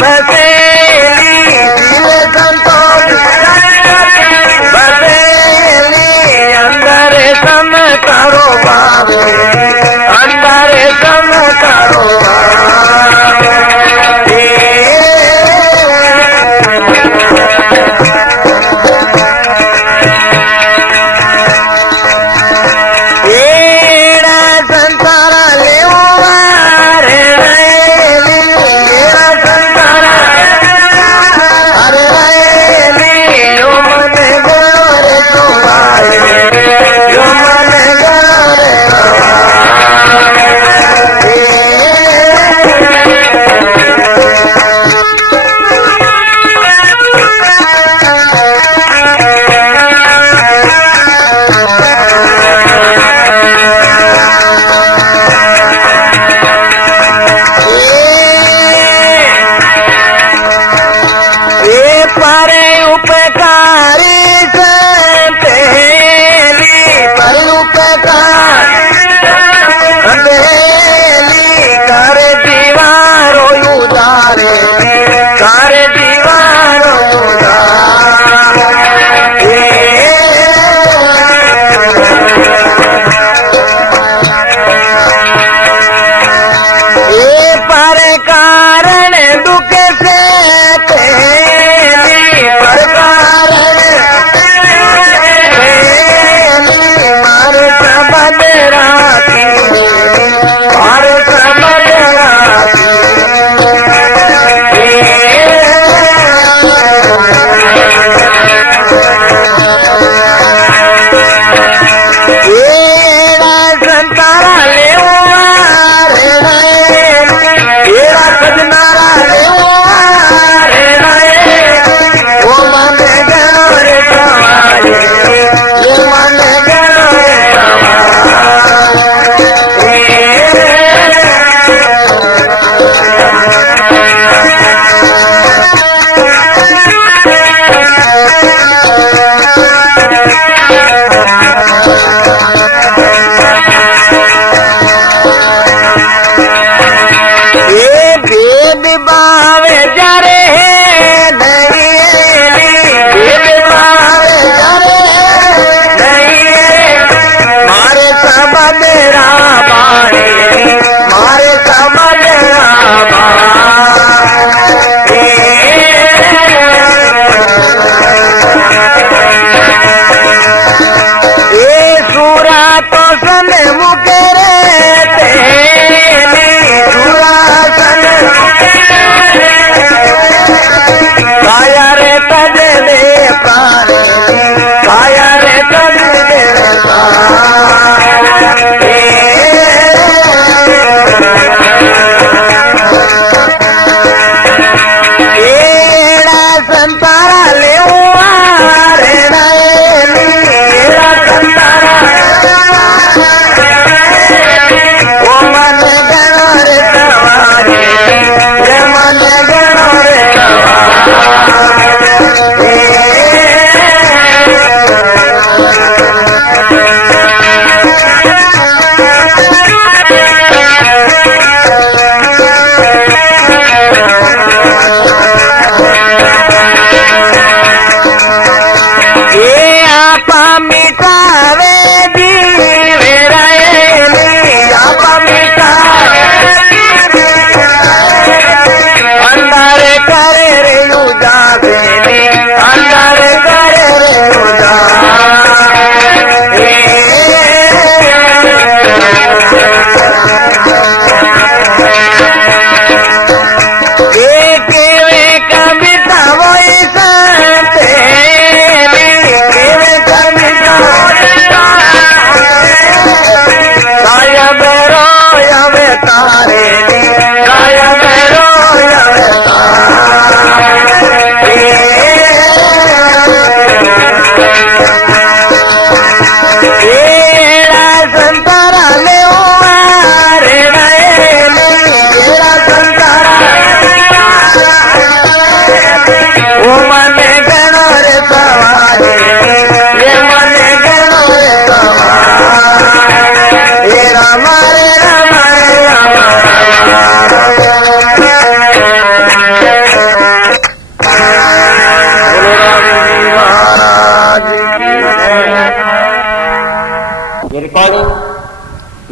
बसेली दिल संतोष बसेली अंदर सम करो बाबू अंदर सम करो संसार ले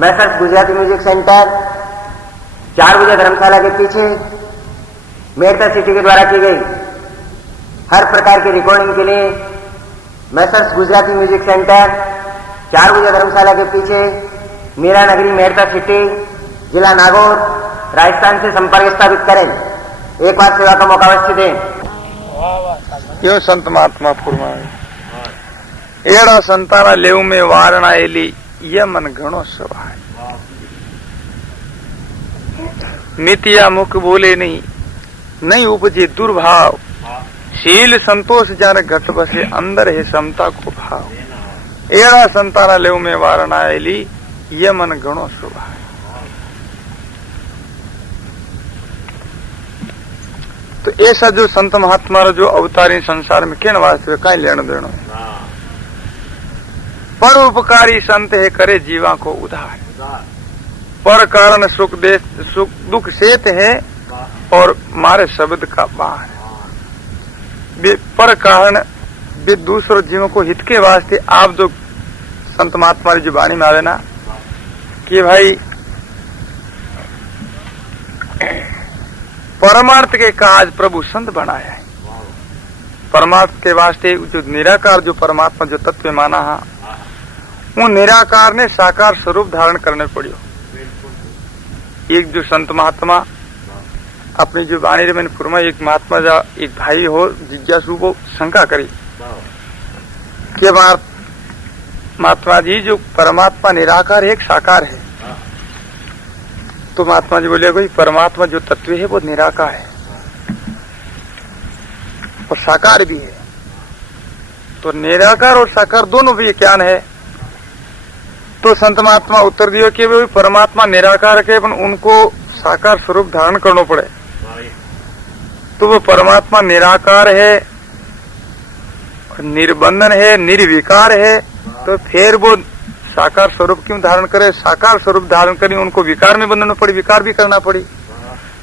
मैसर्स गुजराती म्यूजिक सेंटर 4 बजे धर्मशाला के पीछे मेड़ता सिटी के द्वारा की गई हर प्रकार की रिकॉर्डिंग के लिए मैसर्स गुजराती म्यूजिक सेंटर 4 बजे धर्मशाला के पीछे मीरा नगरी मेड़ता सिटी जिला नागौर राजस्थान से संपर्क स्थापित करें। एक बार सेवा का मौका अवश्य दें। क्यों संत महात्मा फुरमाए एड़ा संताना लेव में वारणा एली ये मन घणो सवाय मितिया मुख बोले नहीं उपजे दुर्भाव शील संतोष जन घट बसे अंदर है समता को भाव एड़ा संताना लेव में वारणा एली ये मन घणो सवाय। तो ऐसा जो संत महात्मा जो अवतारी संसार में केन वास्ते कहीं लेना देना पर उपकारी संत है करे जीवा को उधार पर कारण सुख दुख सेत है और मारे शब्द का बाण पर कारण भी दूसरों जीवों को हित के वास्ते आप जो संत महात्मा की वाणी में आवे ना कि भाई परमार्थ के काज प्रभु संत बनाया है। परमार्थ के वास्ते जो निराकार जो परमात्मा जो तत्व माना है वो निराकार ने साकार स्वरूप धारण करने पड़ियो। एक जो संत महात्मा अपनी जो वाणी रे मैंने फुरमा एक महात्मा जा एक भाई हो जिज्ञासु को शंका करी कि महात्मा जी जो परमात्मा निराकार है एक साकार है। तो महात्मा जी बोले भाई परमात्मा जो तत्व है वो निराकार है और साकार भी है। तो निराकार और साकार दोनों भी ज्ञान है। तो संत महात्मा उत्तर दियो कि भाई परमात्मा निराकार के पण उनको साकार स्वरूप धारण करना पड़े। तो वो परमात्मा निराकार है निर्बंधन है निर्विकार है तो फिर वो साकार स्वरूप क्यों धारण करे। साकार स्वरूप धारण करी उनको विकार में बंधना पड़ी विकार भी करना पड़ी।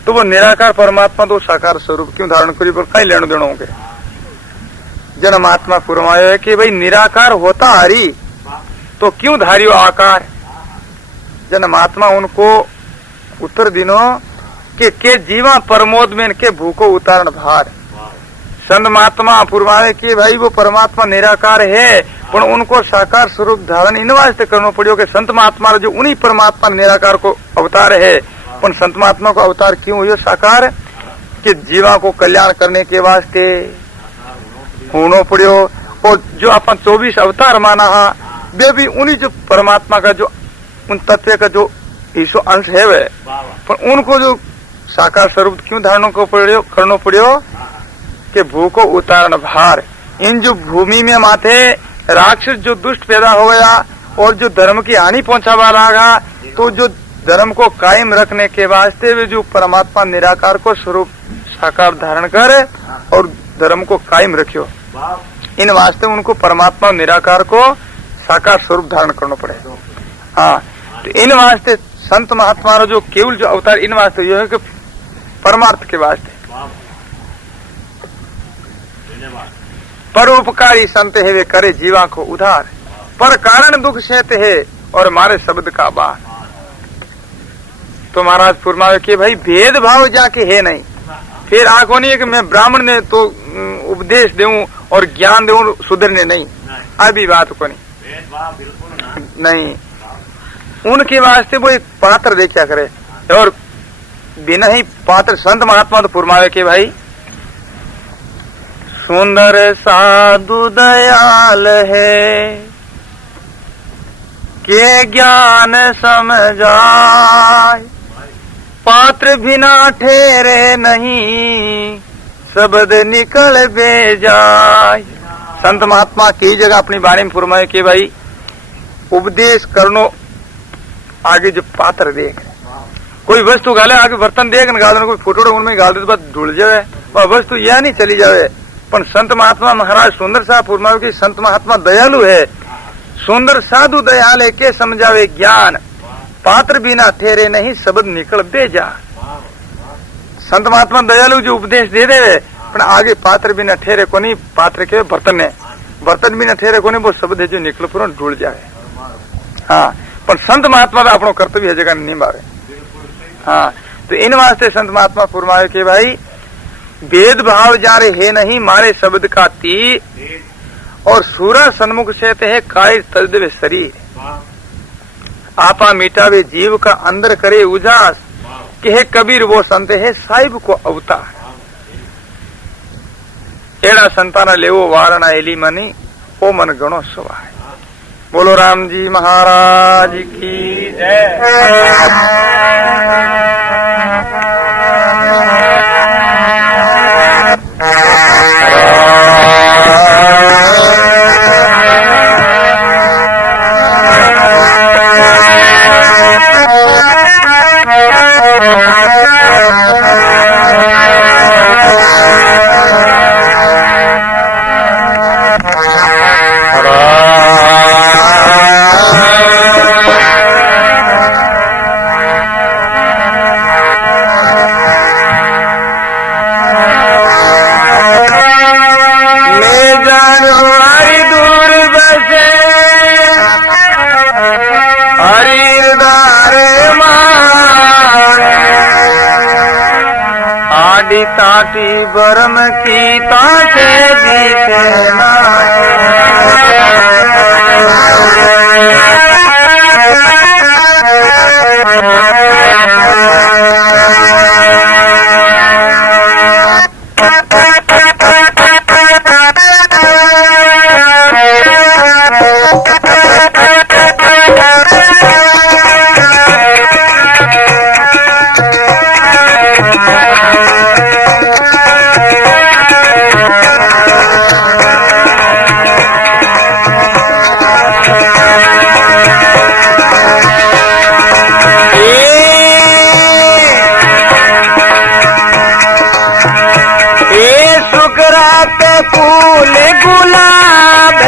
तो वो निराकार परमात्मा तो साकार स्वरूप क्यों धारण करी पर कहीं लेना देना होंगे। जन महात्मा फुरमाया है कि भाई निराकार होता हरि तो क्यों धारियो आकार। जन महात्मा उनको उत्तर दिनो के जीवा प्रमोद में के भूखो उतारण भार। संत महात्मा फुरमाए कि भाई वो परमात्मा निराकार है पर उनको साकार स्वरूप धारण इन वास्ते करना पड़ियो कि संत महात्मा जो उन्हीं परमात्मा निराकार को अवतार है पर संत महात्मा को अवतार क्यों हुई साकार कि जीवा को कल्याण करने के वास्ते होना पड़ियो। और जो अपन 24 अवतार माना है वे भी उन्हीं जो परमात्मा का जो उन तत्व का जो ईश्वर अंश है वे पर उनको जो साकार स्वरूप क्यों धारण को पड़ियो करना पड़ियो कि भूखो उतारण भार। इन जो भूमि में माथे राक्षस जो दुष्ट पैदा हो गया और जो धर्म की हानि पहुंचावा लगा तो जो धर्म को कायम रखने के वास्ते वे जो परमात्मा निराकार को स्वरूप साकार धारण कर और धर्म को कायम रखियो। इन वास्ते उनको परमात्मा निराकार को साकार स्वरूप धारण करना पड़े। हाँ तो इन वास्ते संत महात्मा जो केवल जो अवतार इन वास्ते जो है कि परमार्थ के वास्ते परोपकारी संत है वे करे जीवा को उधार पर कारण दुख सहते है और मारे शब्द का बाण। तो महाराज फुरमावे कि भाई भेदभाव जाके है नहीं फिर आंखों नहीं है कि मैं ब्राह्मण ने तो उपदेश दूं और ज्ञान दूं सुधरने नहीं अभी बात को नहीं उनके वास्ते वो एक पात्र देखा करे और बिना ही पात्र संत महात्मा तो फुरमावे कि भाई सुंदर साधु दयाल है के ज्ञान समझाए पात्र बिना ठहरे नहीं शब्द निकल बे जाए। संत महात्मा की जगह अपनी वाणी में फुरमाए कि भाई उपदेश करनो आगे जो पात्र देख कोई वस्तु गाले आगे बर्तन देख न गाल कोई फोटो उनमें गाल दे तो बस ढूंढ जाए वह वस्तु यह नहीं चली जावे। पर संत महात्मा महाराज सुंदर साहब फुरमावे कि संत महात्मा दयालु है सुंदर साधु दयाल है के समझावे ज्ञान पात्र बिना ठहरे नहीं शब्द निकल दे जा। संत महात्मा दयालु जो उपदेश दे दे पर आगे पात्र बिना ठहरे को नहीं पात्र के बर्तन बिना ठहरे को नहीं वो शब्द है जो निकल पूरा ढूंढ जाए। हाँ पर संत महात्मा का अपनो कर्तव्य है जगह नहीं मारे। हाँ, तो इन वास्ते संत महात्मा फरमाए के भाई भेदभाव जारे है नहीं मारे शब्द का तीर, और सूरज सन्मुख से है काय तजदे शरीर। आपा मिटावे जीव का अंदर करे उजास, कहे कबीर वो संत है साहिब को अवतार। एड़ा संताना लेवो वारणा एली मनी ओ मन गणो सवाय। बोलो राम जी महाराज की ताटी बरम की ताके दीते ना फूल गुलाब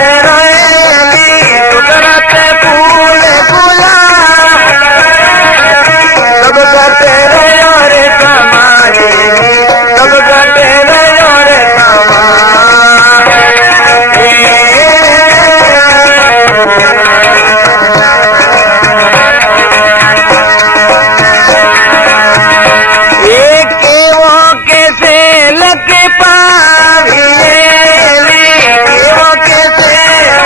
सुगरते फूल गुलाब सब गते रे समाए सब गते रे एक वो कैसे लगे पावी कैसे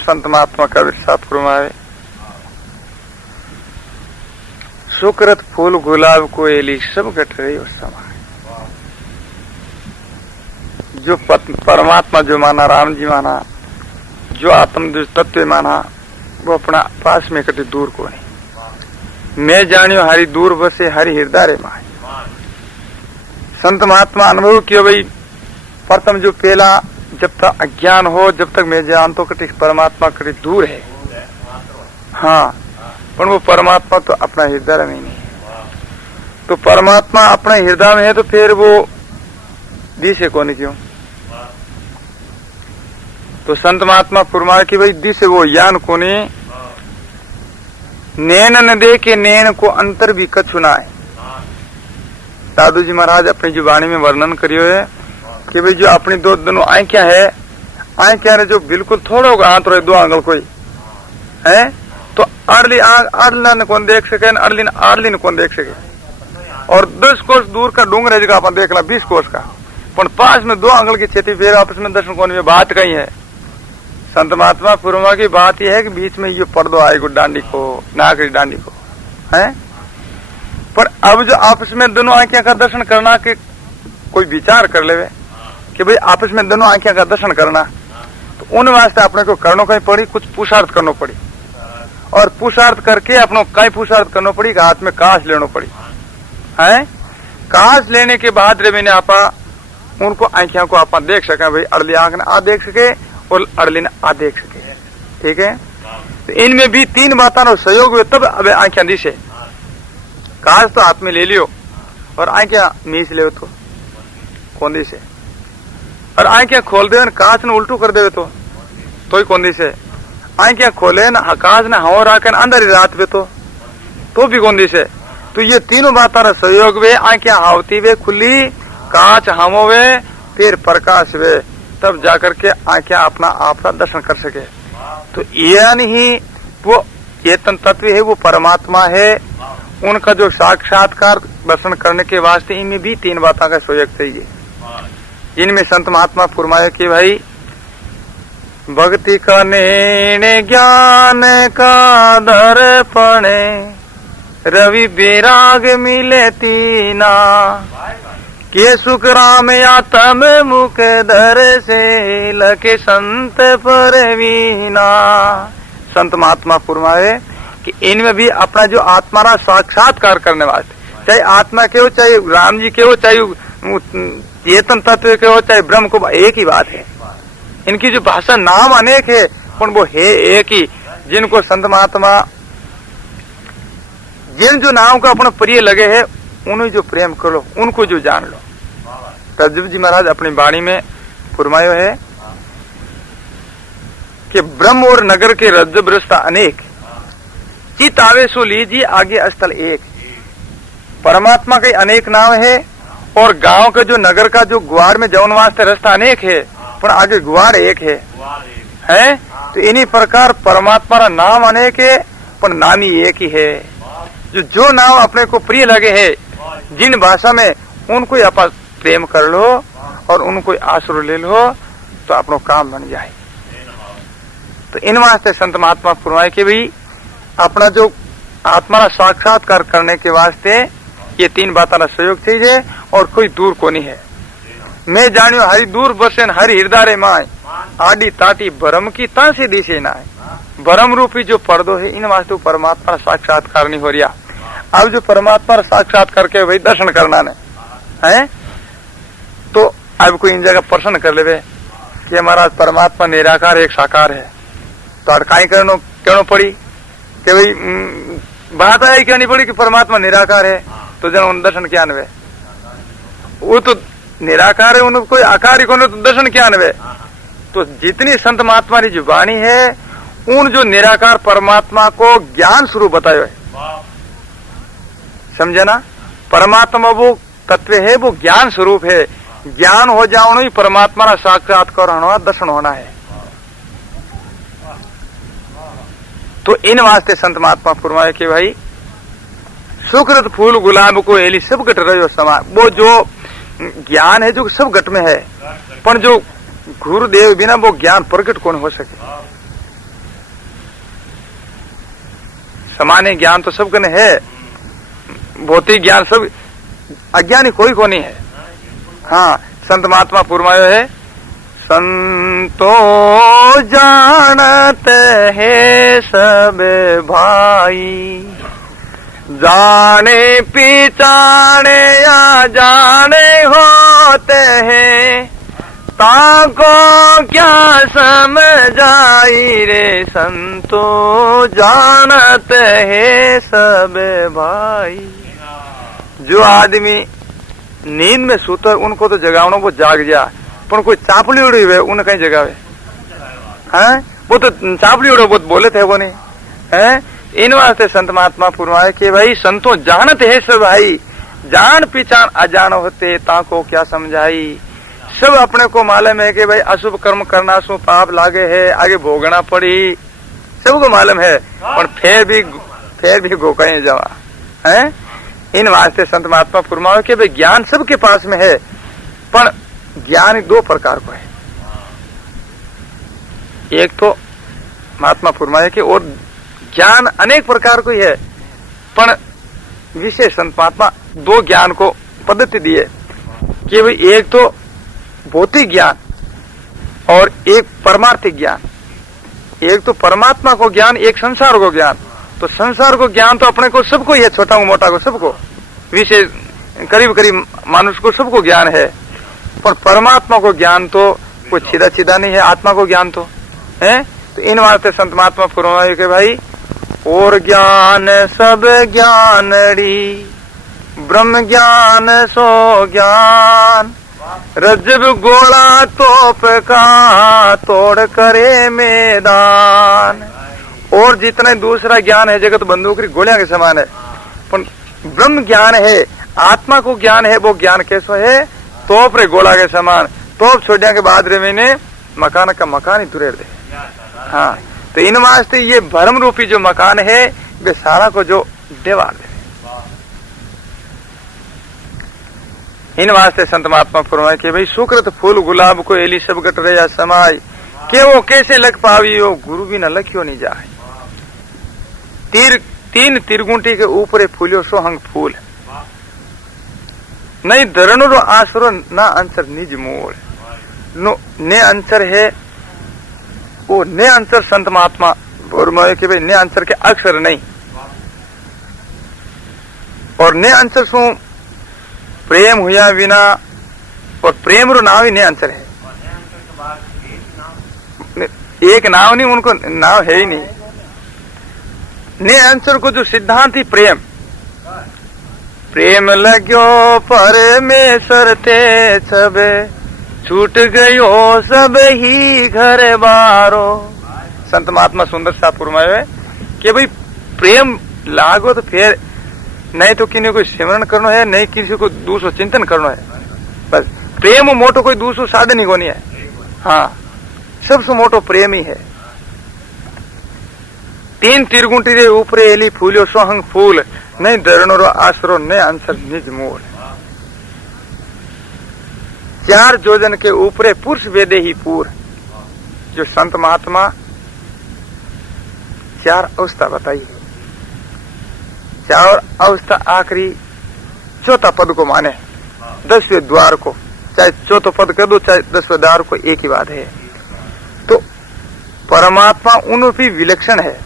संत महात्मा का विरसात फरमाए, सुकृत फूल गुलाब को एली सब घट रही उस समय। जो परमात्मा जो माना, राम जी माना, जो आत्म जो तत्व माना, वो अपना पास में कटे दूर को नहीं। मैं जानियो हरि दूर बसे हरि हृदय रे माए। संत महात्मा अनुभव किया भाई, प्रथम जो पहला जब तक अज्ञान हो, जब तक मैं जानता कटे परमात्मा कटे दूर है, हाँ, पर वो परमात्मा तो अपना हृदय में नहीं है। तो परमात्मा अपने हृदय में है तो फिर वो दिशे कौन क्यों? तो संत महात्मा फरमाए कि भाई दिशे वो यान कोने, नैन न दे के नैन को अंतर भी कछु ना है। दादू जी महाराज अपनी जो वाणी में वर्णन करियो है कि भाई जो अपनी दो दोनों आंखें है, आंखें ने जो बिल्कुल थोड़ा होगा हाथ रहे दो आंगल कोई है, तो अड़ली अड़ला ने कौन देख सके, अड़ली ने कौन देख सके। और 10 कोस दूर का डूंगर है जगह अपन देख ला 20 कोस का, पर पास में 2 आंगल की छेती फेर आपस में दर्शन कोण में बात कही है। संत महात्मा फरमा की बात यह है कि बीच में ये पर्दो आएगो डांडी को, नागरी डांडी को है। पर अब जो आपस में दोनों आंखें का दर्शन करना के कोई विचार कर ले कि भाई आपस में दोनों आंखें का दर्शन करना, तो उन वास्ते अपने को करना कहीं पड़ी, कुछ पुरुषार्थ करना पड़ी। और पुरुषार्थ करके अपनो कहीं पुरुषार्थ करना पड़ी, हाथ में कांच लेना पड़ी है। कांच लेने के बाद रे मैंने आपा उनको आंखियों को आप देख सके, भाई अड़ली आंख ने आ देख सके और अड़ली ने आ देख सके, ठीक है। तो इनमें भी 3 बातों का सहयोग हुए तब अब आंखें दिशे। कांच तो हाथ में ले लियो और आंखें मीस ले तो कौन दिशे, और आंखें खोल दे कांच ने उल्टू कर दे तो ही कौन दिशे। आंखें खोले न कांच ने हवा राखे अंदर ही रात वे तो भी कौन दिशे। तो ये तीनों बातों का सहयोग वे, आंखें हावती वे खुली, कांच हमो वे, फिर प्रकाश वे, तब जाकर के आंखें अपना आपका दर्शन कर सके। तो यानी ही वो चेतन तत्व है, वो परमात्मा है, उनका जो साक्षात्कार दर्शन करने के वास्ते इनमें भी 3 बातों का सहयोग चाहिए। जिनमें संत महात्मा फरमाए कि भाई भक्ति का निर्णय ज्ञान का दर्पणे, रवि बेराग मिले तीना, के सुख राम या तम मुख धर से लके संत परवीना। संत महात्मा फरमाए कि इनमें भी अपना जो आत्मा का साक्षात्कार करने वास्ते, चाहे आत्मा के हो, चाहे राम जी के हो, चाहे चेतन तत्व के हो, चाहे ब्रह्म को, एक ही बात है। इनकी जो भाषा नाम अनेक है पर वो है एक ही। जिनको संत महात्मा जिन जो नाम को अपना प्रिय लगे है, उन्हें जो प्रेम करो, उनको जो जान लो। तजब जी महाराज अपनी वाणी में फरमायो है कि ब्रह्म और नगर के रज्जब रस्ता अनेक, चित आवे सो लीजिए आगे स्थल एक। परमात्मा के अनेक नाम है और गांव के जो नगर का जो ग्वार में जौन वास्ते रास्ता अनेक है, पर आगे ग्वार एक है। तो इन्हीं प्रकार परमात्मा का नाम अनेक है पर नाम ही एक ही है। जो नाम अपने को प्रिय लगे है, जिन भाषा में उनको आप प्रेम कर लो और उनको आश्रय ले लो तो अपनो काम बन जाए। तो इन वास्ते संत महात्मा फरमाए कि भाई अपना जो आत्मा का साक्षात्कार करने के वास्ते ये 3 बातों का सहयोग चाहिए और कोई दूर को नहीं है। मैं जानियो हरि दूर बसेन हरि हृदय रे माए, आडी ताटी भरम की तांसी दिशे ना है। भरम रूपी जो पर्दो है, इन वास्ते परमात्मा साक्षात्कार नहीं हो रहा। अब जो परमात्मा साक्षात्कार के भाई दर्शन करना ने है, तो अब कोई इन जगह प्रश्न कर ले कि हमारा परमात्मा निराकार एक साकार है, तो अड़काई कहना पड़ी कि भाई बात आई क्यों नहीं पड़ी कि परमात्मा निराकार है, तो जन दर्शन क्या नवे, वो तो निराकार है, उनको कोई आकार ही को तो दर्शन क्या नवे। तो जितनी संत महात्मा की जो वाणी है, उन जो निराकार परमात्मा को ज्ञान स्वरूप बतायो है, समझे ना। परमात्मा वो तत्व है, वो ज्ञान स्वरूप है। ज्ञान हो जाओ ही परमात्मा का साक्षात्कार होना, दर्शन होना है। तो इन वास्ते संत महात्मा फरमाए कि भाई सुकृत फूल गुलाब को एली सब घट रहो समा। वो जो ज्ञान है जो सब घट में है, पर जो गुरुदेव बिना वो ज्ञान प्रकट कौन हो सके सामान्य ज्ञान तो सबकने है, भौतिक ज्ञान सब अज्ञानी कोई को नहीं है। हाँ, संत महात्मा फरमायो है, संतो जानते है सब भाई, जाने पहचाने या जाने होते हैं, ताको क्या समझाई रे, संतो जानते है सब भाई। जो आदमी नींद में सूतर उनको तो जगावनो वो जाग जा, पर कोई चापली उड़ी हुए उन कहीं जगावे हैं, वो तो चापली उड़ो बहुत बोले थे वो नहीं है। इन वास्ते संत महात्मा फरमाए कि भाई संतो जानते है सब भाई, जान पहचान अजान होते ताको क्या समझाई। सब अपने को मालूम है कि भाई अशुभ कर्म करना सो पाप लागे है, आगे भोगना पड़ी, सबको मालूम है, पर फिर भी गोकाए जावा है। इन वास्ते संत महात्मा फरमाए कि भाई ज्ञान सबके पास में है, पर ज्ञान दो प्रकार को है। एक तो महात्मा फरमाए कि और ज्ञान अनेक प्रकार को ही है, पर विशेष संत महात्मा दो ज्ञान को पद्धति दी है कि भाई एक तो भौतिक ज्ञान और एक परमार्थिक ज्ञान। एक तो परमात्मा को ज्ञान, एक संसार को ज्ञान। तो संसार को ज्ञान तो अपने को सबको ही है, छोटा को मोटा को सबको, विशेष करीब करीब मानुष को सबको ज्ञान है, पर परमात्मा को ज्ञान तो कुछ सीधा सीधा नहीं है, आत्मा को ज्ञान तो है। तो इन वास्ते संत महात्मा फरमाए कि भाई और ज्ञान सब ज्ञानड़ी, ब्रह्म ज्ञान सो ज्ञान, रज्जब गोला तोप का तोड़ करे मैदान। और जितना दूसरा ज्ञान है जगत बंदूक की गोलियां के समान है, पर ब्रह्म ज्ञान है, आत्मा को ज्ञान है, वो ज्ञान कैसो है, तोप रे गोला के समान। तोप छोड़ने के बाद रे मैंने मकान का मकान ही तुरे दे। हाँ, तो इन वास्ते ये भ्रम रूपी जो मकान है वे सारा को जो देवार दे। इन वास्ते संत महात्मा फरमाए कि भाई सुकृत फूल गुलाब को एली सब गट रहा समाय, के वो कैसे लग पावी हो, गुरु भी न लख्यो नहीं जाए। तीन तिरगुंटी के ऊपर फूलियो सोहंग फूल, नहीं धरण रो आसरो ना अंसर निज मूल। नो ने अंसर है, वो ने अंसर संत महात्मा फरमाए कि भाई ने अंसर के अक्षर नहीं, और ने अंसर सो प्रेम हुआ बिना, और प्रेम रो नाव ही ने अंसर है। एक नाव नहीं, उनको नाव है ही नहीं। ने अंसर को जो सिद्धांत ही प्रेम, प्रेम लगो परमेश्वर ते छबे, छूट गयो सब ही घर बारो। संत महात्मा सुंदर सा फरमाए कि भाई प्रेम लागो तो फिर नहीं तो किसी को सिमरण करना है, नहीं किसी को दूसरो चिंतन करना है, बस प्रेम मोटो कोई दूसरो साधन ही को नहीं है। हाँ, सबसे मोटो प्रेम ही है। तीन तिरगुंटी रे ऊपर एली फूलियो सोहंग फूल, नहीं धरणो रो आसरो ने अंसर निज मूल। चार जोजन के ऊपर पुरुष वेदे ही पूर। जो संत महात्मा चार अवस्था बताई, चार अवस्था आखिरी चौथा पद को माने, 10वें द्वार को, चाहे चौथा पद कर दो चाहे 10वें द्वार को, एक ही बात है। तो परमात्मा उन भी विलक्षण है।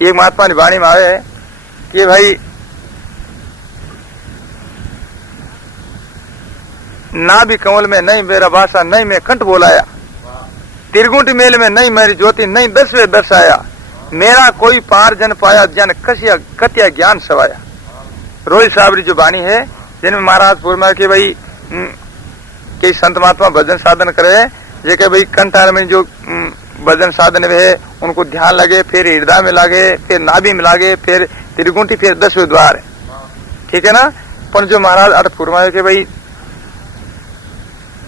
एक महात्मा ने वाणी में आवे है कि भाई ना भी कमल में नहीं मेरा भाषा, नहीं मैं कंठ बोलाया, तिरगुंट मेल में नहीं मेरी ज्योति, नहीं 10वें दर्शाया, मेरा कोई पार जन पाया, जन कतिया ज्ञान सवाया। रोहित साहब जो वाणी है, जिनमें महाराज फरमाया कि भाई कई संत महात्मा भजन साधन करे, जे के भाई कंठार में जो भजन साधन है उनको ध्यान लगे, फिर हृदय में लगे, फिर नाभि में लगे, फिर त्रिगुंटी, फिर 10वें द्वार है, ठीक है ना। पर जो महाराज अर्थ फरमाए कि भाई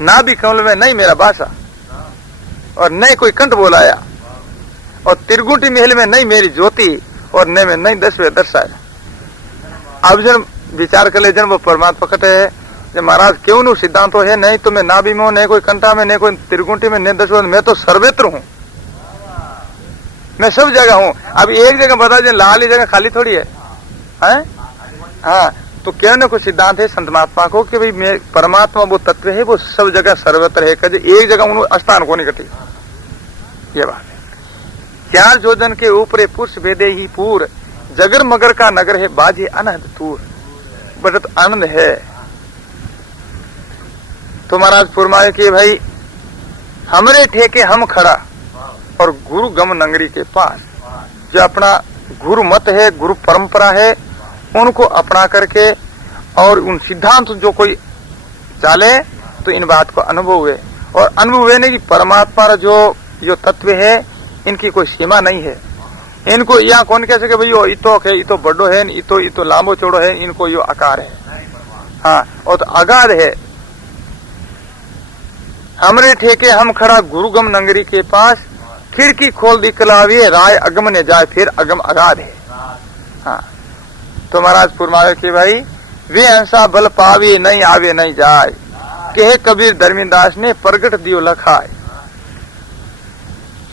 नाभि कमल में नहीं मेरा भाषा, और नहीं कोई कंठ बोलाया, और त्रिगुंटी महल में नहीं मेरी ज्योति, और न में नहीं 10वें दर्शाया। अब जन विचार कर ले जन वो परमात्मा कहते है कि महाराज क्यों नु सिद्धांत है, नहीं तो मैं नाभि में हूं, नहीं कोई कंठा में, नहीं कोई त्रिगुंटी में, नहीं 10वें, मैं तो सर्वत्र हूं, मैं सब जगह हूँ। अब एक जगह बता दें लाल ही जगह खाली थोड़ी है, हैं? हाँ, तो कहने को सिद्धांत है संत महात्मा को कि भाई मैं परमात्मा वो तत्व है, वो सब जगह सर्वत्र है, कभी एक जगह उन्होंने स्थान को नहीं घटी। ये बात है। 4 जोजन के ऊपर पुरुष भेदे ही पूर, जगर मगर का नगर है बाजे अनहद तूर, बड़त आनंद है। तो महाराज फरमाए कि भाई हमरे ठेके हम खड़ा और गुरु गम नगरी के पास, जो अपना गुरु मत है, गुरु परंपरा है, उनको अपना करके और उन सिद्धांत जो कोई चाले तो इन बात को अनुभव है। और अनुभव है कि परमात्मा जो तत्व है इनकी कोई सीमा नहीं है। इनको यहाँ कौन कह सके भाई यो इतो है, इतो बड़ो है, इतो लांबो चौड़ो है, इनको यो आकार है। हाँ, और तो अगाध है। हमरे ठेके हम खड़ा गुरुगम नगरी के पास, खिड़की खोल दिखलावे राय अगम ने जाए, फिर अगम अगाध है। हाँ, तो महाराज फरमाए कि भाई वे हंसा बल पावे नहीं आवे नहीं जाए, कहे कबीर धर्मीदास ने प्रगट दियो लखाए,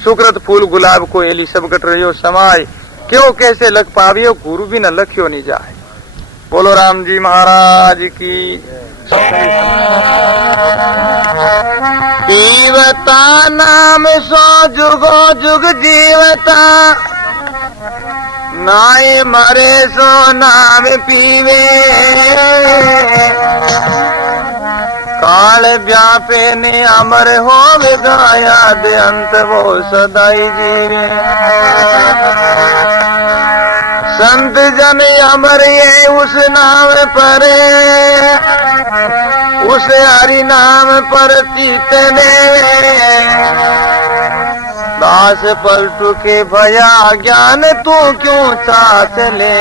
सुकृत फूल गुलाब को एली सब गट रहियो समाय, क्यों कैसे लग पावियो गुरु भी न लखियो नहीं जाए। बोलो राम जी महाराज की। जीवता नाम सो जुगो जुग जीवता, नाय मरे सो नाम पीवे, काल व्यापे ने अमर हो गाया दे अंत वो सदाई जीवे। संत जन अमर ये उस नाम पर, उस हरि नाम पर तीतने, दास पलटू के भया ज्ञान तू क्यों चाच ले।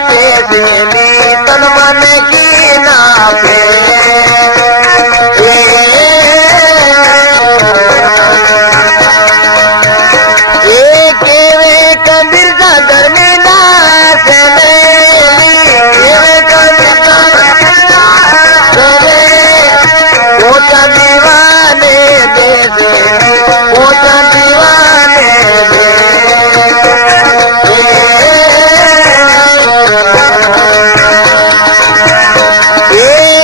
पेश गेली तन मन की ना पे केवे कबीर का धर्मिला से केवे कबीर का दीवाने देश दीवाने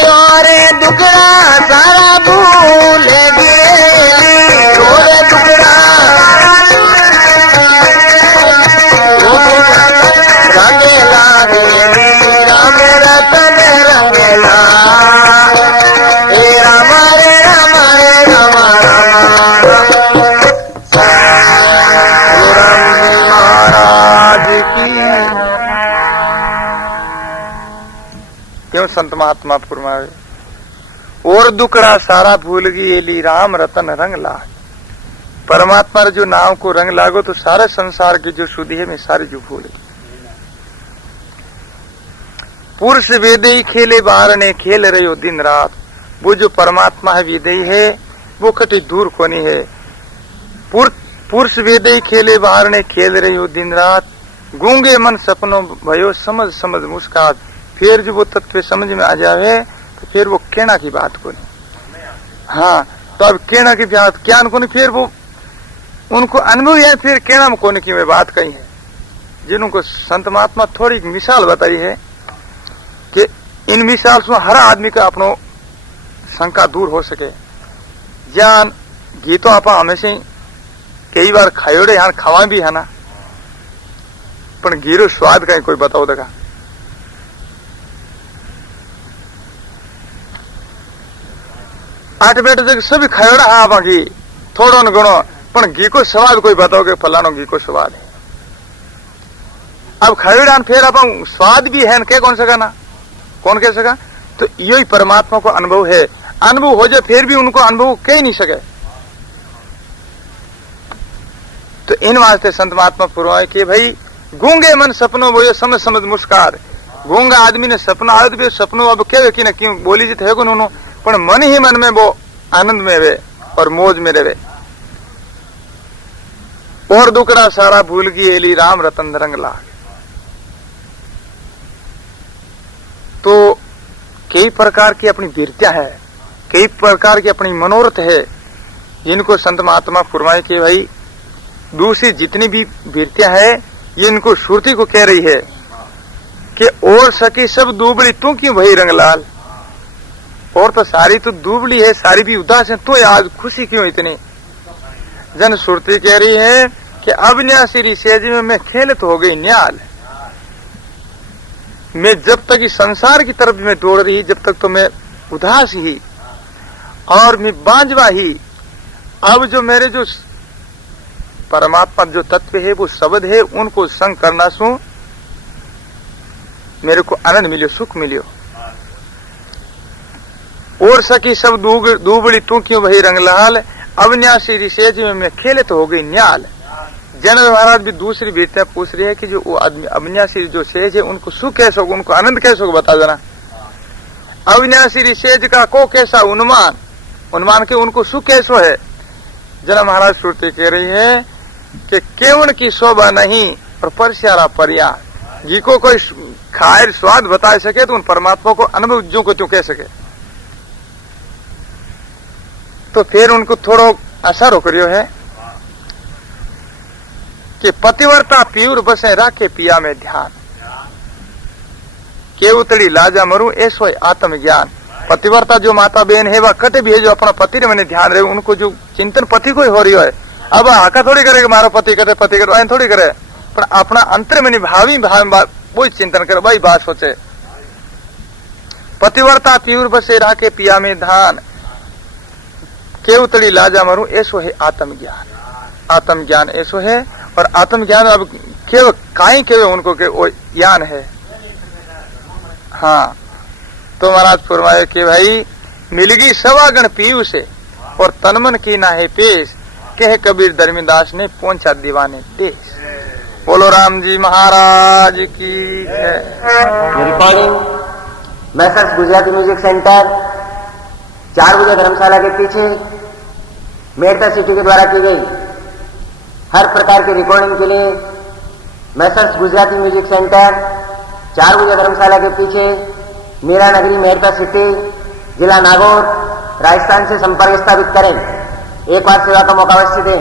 और दुखड़ा सारा भूल गेली और दुखड़ा रंगेला गेली राम रतन रंगेला हे राम रे राम रे राम महाराज की। क्यों संत महात्मा फरमाए और दुकड़ा सारा भूल गई एली राम रतन रंग लाग। परमात्मा जो नाम को रंग लागो तो सारे संसार की जो शुद्धि है मैं सारी जो भूल गई। पुरुष वेदई खेले बाहर ने खेल रहे हो दिन रात। वो जो परमात्मा है विदयी है वो कटी दूर कोनी है। पुरुष वेदई खेले बाहर ने खेल रही हो दिन रात। गूंगे मन सपनों भयो समझ समझ मुस्कात। फिर जो वो तत्व समझ में आ जावे तो फिर वो कहना की बात को नहीं। हाँ तो अब कहना की बात क्या को नहीं, फिर वो उनको अनुभव है, फिर कहना में कोने की वे बात कही है। जिनको संत महात्मा थोड़ी मिसाल बताई है कि इन मिसाल से हर आदमी का अपनो शंका दूर हो सके। ज्ञान गीतो आप हमेशा कई बार खायोड़े यहाँ खावा भी है ना, पर घीरो स्वाद का कोई बताओ देखा। आठ बेटे तक सभी खायोड़ा हाँ आप घी थोड़ो न घणो, पर घी को स्वाद कोई बताओ कि फलानो घी को स्वाद है। अब खायोड़ा फिर आप स्वाद भी है क्या कौन सका ना, कौन कह सका। तो यही परमात्मा को अनुभव है। अनुभव हो जाए फिर भी उनको अनुभव कह नहीं सके। तो इन वास्ते संत महात्मा फरमाए कि भाई गूंगे मन सपनों वो समझ समझ मुस्कार। गूंगा आदमी ने सपना आयो तो सपनों अब क्या कि ना क्यों बोली जित है उन्होंने, पर मन ही मन में वो आनंद में रहे और मौज में रहे। और दुकड़ा सारा भूल गई एली राम रतन रंग लाग। तो कई प्रकार की अपनी वीरतियां है, कई प्रकार की अपनी मनोरथ है, जिनको संत महात्मा फरमाए कि भाई दूसरी जितनी भी वीरतियां है ये इनको श्रुति को कह रही है कि और सकी सब दुबली तू क्यों भाई रंगलाल। और तो सारी तो दुबली है, सारी भी उदास है, तो आज खुशी क्यों इतनी। जन श्रुति कह रही है कि अब न्यासी सेज में मैं खेलत हो गई न्याल। मैं जब तक इस संसार की तरफ में दौड़ रही, जब तक तो मैं उदास ही और मैं बांझवा ही। अब जो मेरे जो परमात्मा जो तत्व है वो शब्द है, उनको संग करना सु मेरे को आनंद मिलियो, सुख मिलियो। और सकी सब दूबड़ी तू क्यों वही रंगलाल। अविनाशी रिसेज में मैं खेले तो हो गई न्याल। जनरल महाराज भी दूसरी बेटियां पूछ रही है कि जो वो आदमी अविनाशी जो सेज है उनको सुख कैसे होगा, उनको आनंद कैसे होगा बता देना। अविनाशी रिसेज का को कैसा उन्मान, उन्मान के उनको सुख कैसो है। जनरल महाराज श्रुति कह रही है कि केवल की शोभा नहीं और परस्यारा परिया। जिको कोई खायर स्वाद बता सके तो उन परमात्मा को अनुभव जो को त्यों कह सके। तो फिर उनको थोड़ो असर हो करियो है कि पतिव्रता पीर बसे राखे पिया में ध्यान। के उतड़ी लाजा मरू ऐसो आत्मज्ञान। पतिव्रता जो माता बहन है वह कटे भी है, जो अपना पति ने मैंने ध्यान रहे, उनको जो चिंतन पति को ही हो रही है। अब हाका थोड़ी करे मारो पति कटे पति करे, ऐन थोड़ी करे, पर अपना अंतर में भावी वो चिंतन करे, वही बात सोचे। पतिव्रता पीर बसे राखे पिया में ध्यान। के उतड़ी लाजा मरू ऐसो है आत्मज्ञान। आत्मज्ञान ऐसो है, और आत्मज्ञान अब केव काई केवे उनको के वो ज्ञान है। हाँ तो महाराज फरमाए कि भाई मिलगी सवागण पीयू से और तनमन की ना है पेश। कह कबीर धर्मीदास ने पहुंचा दीवाने देश। बोलो राम जी महाराज की जय। ये recording Messrs Gujarati music centre 4 बजे धर्मशाला के पीछे मेड़ता सिटी के द्वारा की गई। हर प्रकार की रिकॉर्डिंग के लिए मैसर्स गुजराती म्यूजिक सेंटर 4 बजे धर्मशाला के पीछे मीरा नगरी मेड़ता सिटी जिला नागौर राजस्थान से संपर्क स्थापित करें। एक बार सेवा का मौका अवश्य दें।